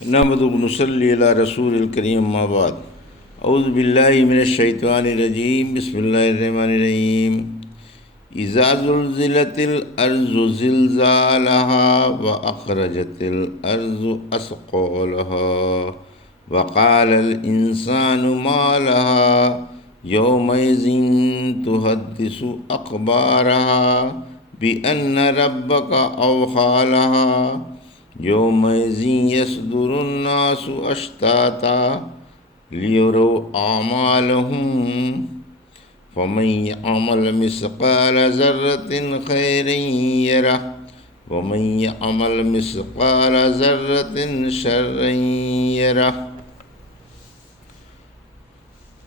نحمد ونصلی علی رسول الکریم اما بعد اعوذ باللہ من الشیطان الرجیم بسم اللہ الرحمن الرحیم اذا زلزلت الارض زلزالها واخرجت الارض اثقالها وقال الانسان ما لها یومئذ تحدث اخبارها بان ربک اوحی لها یومئذ یصدر الناس اشتاتا لیروا اعمالهم فمن یعمل مثقال ذرة خیرا یرہ ومن یعمل مثقال ذرة شرا یرہ۔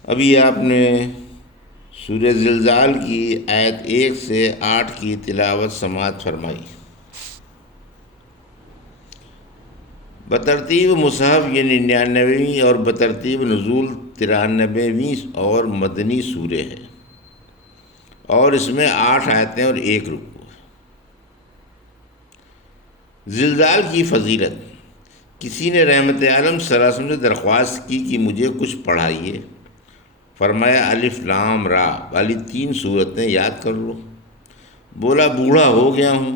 ابھی آپ نے سورہ زلزال کی آیت 1 سے 8 کی تلاوت سماعت فرمائی۔ بترتیب مصحف یہ 99ویں اور بترتیب نزول 93ویں اور مدنی سورہ ہے، اور اس میں 8 آیتیں اور 1 رکوع ہے۔ زلزال کی فضیلت۔ کسی نے رحمت عالم صلی اللہ علیہ وسلم سے درخواست کی کہ مجھے کچھ پڑھائیے۔ فرمایا الف لام را والی 3 سورتیں یاد کر لو۔ بولا بوڑھا ہو گیا ہوں،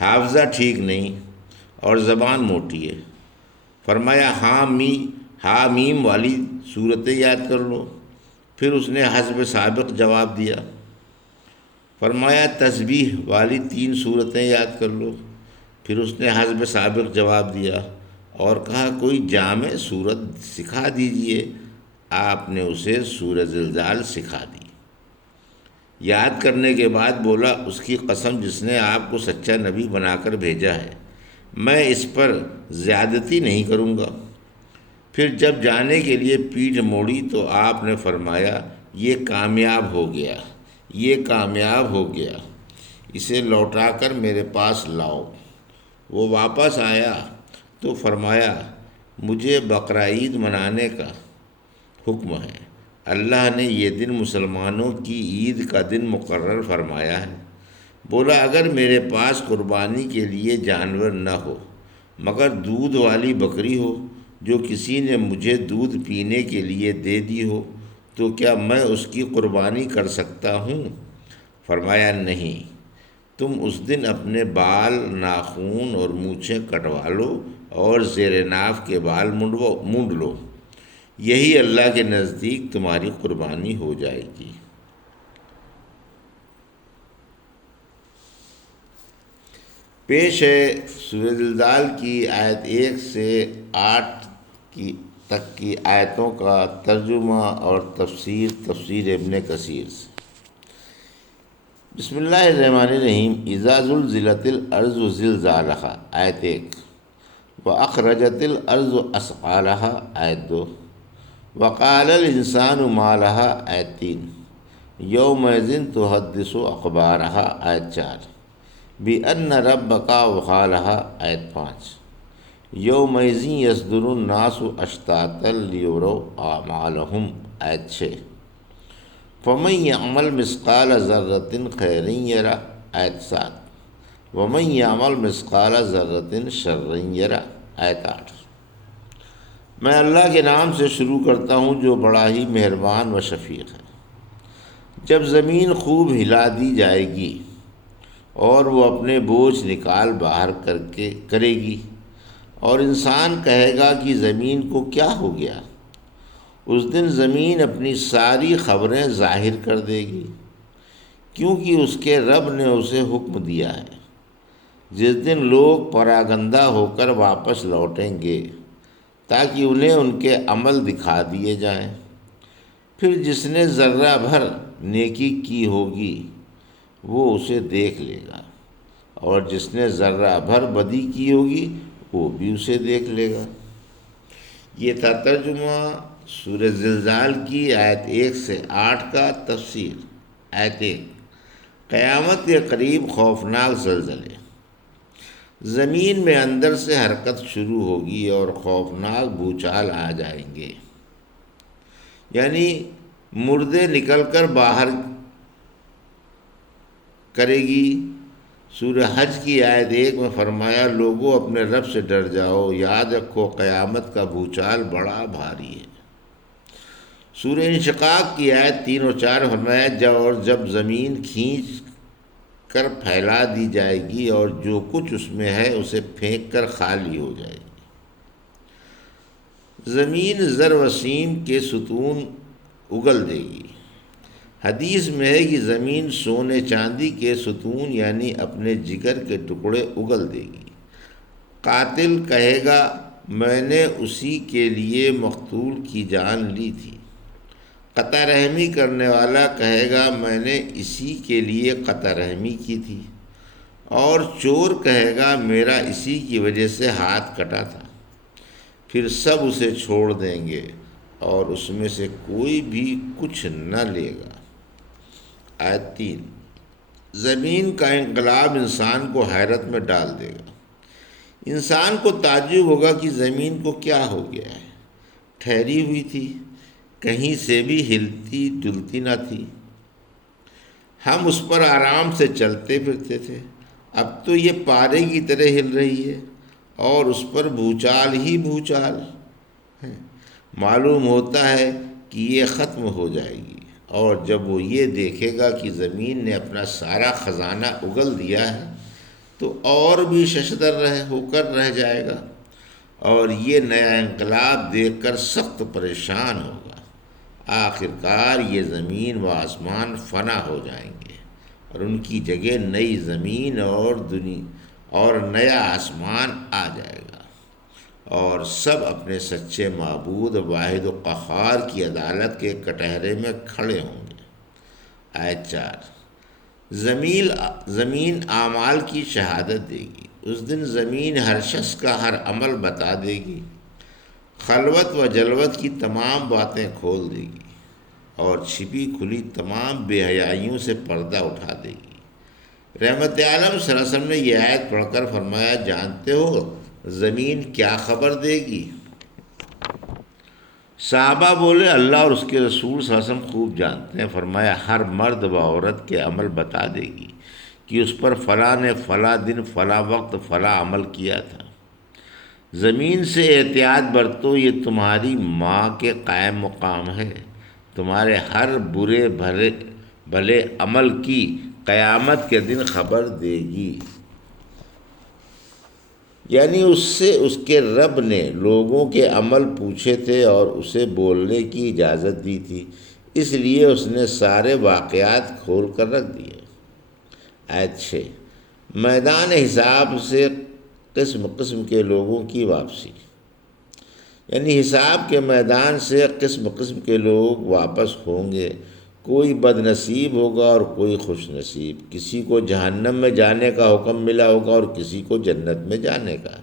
حافظہ ٹھیک نہیں اور زبان موٹی ہے۔ فرمایا ہا میم والی صورتیں یاد کر لو۔ پھر اس نے حسب سابق جواب دیا۔ فرمایا تسبیح والی 3 سورتیں یاد کر لو۔ پھر اس نے حسب سابق جواب دیا اور کہا کوئی جامع صورت سکھا دیجئے۔ آپ نے اسے سورہ زلزال سکھا دی۔ یاد کرنے کے بعد بولا اس کی قسم جس نے آپ کو سچا نبی بنا کر بھیجا ہے، میں اس پر زیادتی نہیں کروں گا۔ پھر جب جانے کے لیے پیٹھ موڑی تو آپ نے فرمایا یہ کامیاب ہو گیا، یہ کامیاب ہو گیا، اسے لوٹا کر میرے پاس لاؤ۔ وہ واپس آیا تو فرمایا مجھے بقرعید منانے کا حکم ہے۔ اللہ نے یہ دن مسلمانوں کی عید کا دن مقرر فرمایا ہے۔ بولا اگر میرے پاس قربانی کے لیے جانور نہ ہو مگر دودھ والی بکری ہو جو کسی نے مجھے دودھ پینے کے لیے دے دی ہو تو کیا میں اس کی قربانی کر سکتا ہوں؟ فرمایا نہیں، تم اس دن اپنے بال، ناخون اور مونچھیں کٹوا لو اور زیر ناف کے بال مونڈ لو، یہی اللہ کے نزدیک تمہاری قربانی ہو جائے گی۔ پیش ہے سورہ زلزال کی آیت 1 سے 8 تک کی آیتوں کا ترجمہ اور تفسیر ابن کثیر سے۔ بسم اللہ الرحمن الرحیم۔ اذا زلزلت الارض زلزالها آیت 1، واخرجت الارض اثقالها آیت 2، وقال الانسان ما لها آیت 3، یومئذ تحدث اخبارها آیت 4، بِأَنَّ رَبَّكَ أَوْحَىٰ لَهَا آیت 5، یومئذ یصدر الناس اشتاتا لیروا اعمالهم آیت 6، فمن یعمل مثقال ذرة خیرا یرہ آیت 7، ومن یعمل مثقال ذرة شرا یرہ آیت 8۔ میں اللہ کے نام سے شروع کرتا ہوں جو بڑا ہی مہربان و شفیق ہے۔ جب زمین خوب ہلا دی جائے گی اور وہ اپنے بوجھ نکال باہر کرے گی اور انسان کہے گا کہ زمین کو کیا ہو گیا، اس دن زمین اپنی ساری خبریں ظاہر کر دے گی، کیونکہ اس کے رب نے اسے حکم دیا ہے۔ جس دن لوگ پراگندہ ہو کر واپس لوٹیں گے تاکہ انہیں ان کے عمل دکھا دیے جائیں۔ پھر جس نے ذرہ بھر نیکی کی ہوگی وہ اسے دیکھ لے گا، اور جس نے ذرہ بھر بدی کی ہوگی وہ بھی اسے دیکھ لے گا۔ یہ تھا ترجمہ سورہ زلزال کی آیت 1 سے 8 کا۔ تفسیر۔ آیت 1، قیامت کے قریب خوفناک زلزلے۔ زمین میں اندر سے حرکت شروع ہوگی اور خوفناک بھوچال آ جائیں گے، یعنی مردے نکل کر باہر کرے گی، سورہ حج کی آیت 1 میں فرمایا لوگوں اپنے رب سے ڈر جاؤ، یاد رکھو قیامت کا بھوچال بڑا بھاری ہے۔ سورہ انشقاق کی آیت 3 اور 4 میں فرمایا جب زمین کھینچ کر پھیلا دی جائے گی اور جو کچھ اس میں ہے اسے پھینک کر خالی ہو جائے گی۔ زمین زر وسیم کے ستون اگل دے گی۔ حدیث میں ہے کہ زمین سونے چاندی کے ستون یعنی اپنے جگر کے ٹکڑے اگل دے گی۔ قاتل کہے گا میں نے اسی کے لیے مقتول کی جان لی تھی۔ قطع رحمی کرنے والا کہے گا میں نے اسی کے لیے قطع رحمی کی تھی، اور چور کہے گا میرا اسی کی وجہ سے ہاتھ کٹا تھا۔ پھر سب اسے چھوڑ دیں گے اور اس میں سے کوئی بھی کچھ نہ لے گا۔ آیت 3، زمین کا انقلاب انسان کو حیرت میں ڈال دے گا۔ انسان کو تعجب ہوگا کہ زمین کو کیا ہو گیا ہے، ٹھہری ہوئی تھی، کہیں سے بھی ہلتی ڈلتی نہ تھی، ہم اس پر آرام سے چلتے پھرتے تھے، اب تو یہ پارے کی طرح ہل رہی ہے اور اس پر بھوچال ہی بھوچال ہے۔ معلوم ہوتا ہے کہ یہ ختم ہو جائے گی، اور جب وہ یہ دیکھے گا کہ زمین نے اپنا سارا خزانہ اگل دیا ہے تو اور بھی ششدر ہو کر رہ جائے گا، اور یہ نیا انقلاب دیکھ کر سخت پریشان ہوگا۔ آخر کار یہ زمین و آسمان فنا ہو جائیں گے اور ان کی جگہ نئی زمین اور نیا آسمان آ جائے گا، اور سب اپنے سچے معبود واحد و قہار کی عدالت کے کٹہرے میں کھڑے ہوں گے۔ آیت 4، زمین اعمال کی شہادت دے گی۔ اس دن زمین ہر شخص کا ہر عمل بتا دے گی، خلوت و جلوت کی تمام باتیں کھول دے گی، اور چھپی کھلی تمام بے حیائیوں سے پردہ اٹھا دے گی۔ رحمت عالم صلی اللہ علیہ وسلم نے یہ آیت پڑھ کر فرمایا جانتے ہو زمین کیا خبر دے گی؟ صحابہ بولے اللہ اور اس کے رسول صلی اللہ علیہ وسلم خوب جانتے ہیں۔ فرمایا ہر مرد و عورت کے عمل بتا دے گی کہ اس پر فلاں نے فلاں دن فلاں وقت فلاں عمل کیا تھا۔ زمین سے احتیاط برتو، یہ تمہاری ماں کے قائم مقام ہے، تمہارے ہر برے بھلے عمل کی قیامت کے دن خبر دے گی۔ یعنی اس کے رب نے لوگوں کے عمل پوچھے تھے اور اسے بولنے کی اجازت دی تھی، اس لیے اس نے سارے واقعات کھول کر رکھ دیے۔ آیت 6، میدان حساب سے قسم قسم کے لوگوں کی واپسی، یعنی حساب کے میدان سے قسم قسم کے لوگ واپس ہوں گے، کوئی بد نصیب ہوگا اور کوئی خوش نصیب، کسی کو جہنم میں جانے کا حکم ملا ہوگا اور کسی کو جنت میں جانے کا،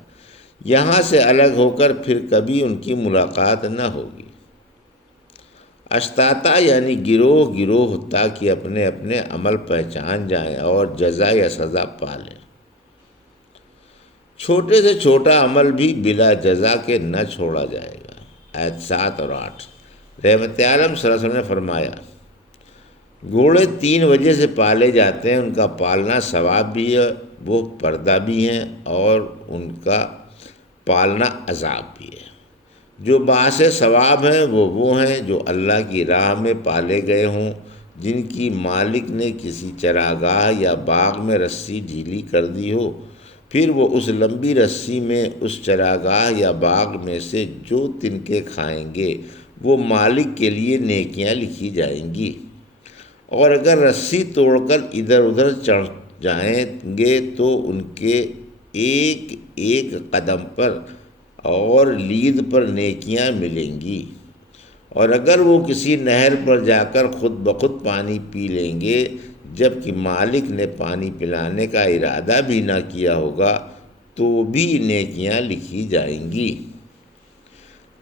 یہاں سے الگ ہو کر پھر کبھی ان کی ملاقات نہ ہوگی۔ اشتاتا یعنی گروہ گروہ، تاکہ اپنے اپنے عمل پہچان جائیں اور جزا یا سزا پالیں۔ چھوٹے سے چھوٹا عمل بھی بلا جزا کے نہ چھوڑا جائے گا۔ آیت 7 اور 8، رحمت عالم صلی اللہ علیہ وسلم نے فرمایا گھوڑے 3 وجہ سے پالے جاتے ہیں، ان کا پالنا ثواب بھی ہے، وہ پردہ بھی ہیں، اور ان کا پالنا عذاب بھی ہے۔ جو باعث ثواب ہیں وہ ہیں جو اللہ کی راہ میں پالے گئے ہوں، جن کی مالک نے کسی چراگاہ یا باغ میں رسی ڈھیلی کر دی ہو، پھر وہ اس لمبی رسی میں اس چراگاہ یا باغ میں سے جو تنکے کھائیں گے وہ مالک کے لیے نیکیاں لکھی جائیں گی، اور اگر رسی توڑ کر ادھر ادھر چڑھ جائیں گے تو ان کے ایک ایک قدم پر اور لید پر نیکیاں ملیں گی، اور اگر وہ کسی نہر پر جا کر خود بخود پانی پی لیں گے جب کہ مالک نے پانی پلانے کا ارادہ بھی نہ کیا ہوگا تو بھی نیکیاں لکھی جائیں گی۔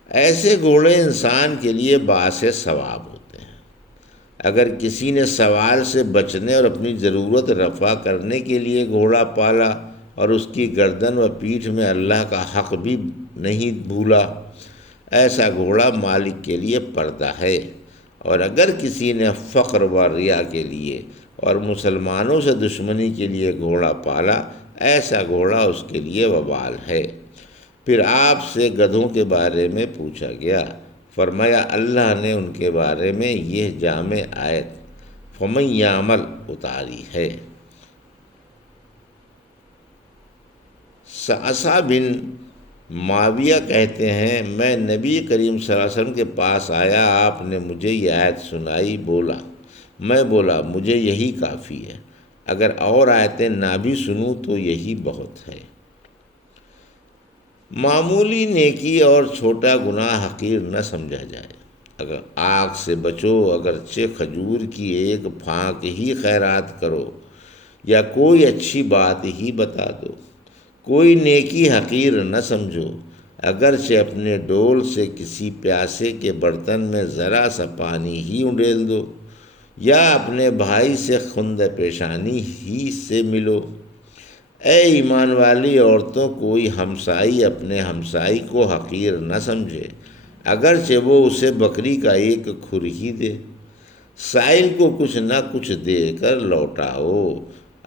ایسے گھوڑے انسان کے لیے باعث ثواب ہوتے ہیں۔ اگر کسی نے سوال سے بچنے اور اپنی ضرورت رفع کرنے کے لیے گھوڑا پالا اور اس کی گردن و پیٹھ میں اللہ کا حق بھی نہیں بھولا، ایسا گھوڑا مالک کے لیے پردہ ہے۔ اور اگر کسی نے فقر و ریا کے لیے اور مسلمانوں سے دشمنی کے لیے گھوڑا پالا، ایسا گھوڑا اس کے لیے وبال ہے۔ پھر آپ سے گدھوں کے بارے میں پوچھا گیا، فرمایا اللہ نے ان کے بارے میں یہ جامع آیت فَمَن يَعْمَلْ اتاری ہے۔ سعصع بن معاویہ کہتے ہیں میں نبی کریم صلی اللہ علیہ وسلم کے پاس آیا، آپ نے مجھے یہ آیت سنائی، میں بولا مجھے یہی کافی ہے، اگر اور آیتیں نہ بھی سنوں تو یہی بہت ہے۔ معمولی نیکی اور چھوٹا گناہ حقیر نہ سمجھا جائے۔ اگر آگ سے بچو، اگرچہ کھجور کی ایک پھانک ہی خیرات کرو یا کوئی اچھی بات ہی بتا دو۔ کوئی نیکی حقیر نہ سمجھو، اگرچہ اپنے ڈول سے کسی پیاسے کے برتن میں ذرا سا پانی ہی انڈیل دو، یا اپنے بھائی سے خند پیشانی ہی سے ملو۔ اے ایمان والی عورتوں، کوئی ہمسائی اپنے ہمسائی کو حقیر نہ سمجھے، اگرچہ وہ اسے بکری کا ایک کھر ہی دے۔ سائل کو کچھ نہ کچھ دے کر لوٹاؤ،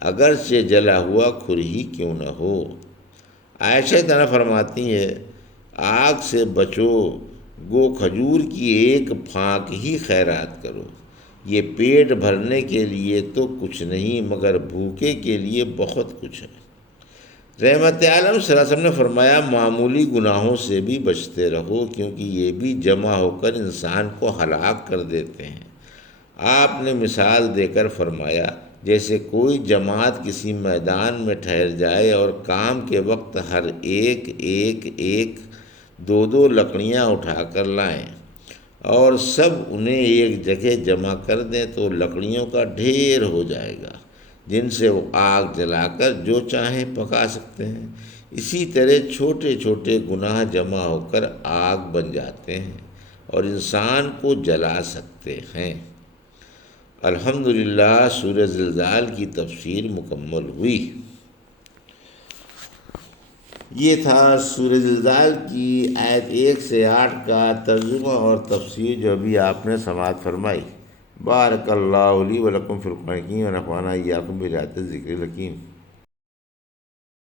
اگرچہ جلا ہوا کھر ہی کیوں نہ ہو۔ عائشہ تعالیٰ فرماتی ہے آگ سے بچو گو کھجور کی ایک پھانک ہی خیرات کرو، یہ پیٹ بھرنے کے لیے تو کچھ نہیں مگر بھوکے کے لیے بہت کچھ ہے۔ رحمت عالم صلی اللہ علیہ وسلم نے فرمایا معمولی گناہوں سے بھی بچتے رہو، کیونکہ یہ بھی جمع ہو کر انسان کو ہلاک کر دیتے ہیں۔ آپ نے مثال دے کر فرمایا جیسے کوئی جماعت کسی میدان میں ٹھہر جائے اور کام کے وقت ہر ایک دو لکڑیاں اٹھا کر لائیں اور سب انہیں ایک جگہ جمع کر دیں تو لکڑیوں کا ڈھیر ہو جائے گا، جن سے وہ آگ جلا کر جو چاہیں پکا سکتے ہیں۔ اسی طرح چھوٹے چھوٹے گناہ جمع ہو کر آگ بن جاتے ہیں اور انسان کو جلا سکتے ہیں۔ الحمدللہ سورہ زلزال کی تفسیر مکمل ہوئی۔ یہ تھا سورہ زلزال کی آیت 1 سے 8 کا ترجمہ اور تفسیر جو ابھی آپ نے سماعت فرمائی۔ بارک اللہ لی و لکم فی القرآن الحکیم و نفعنی وایاکم بآیات الذکر الحکیم۔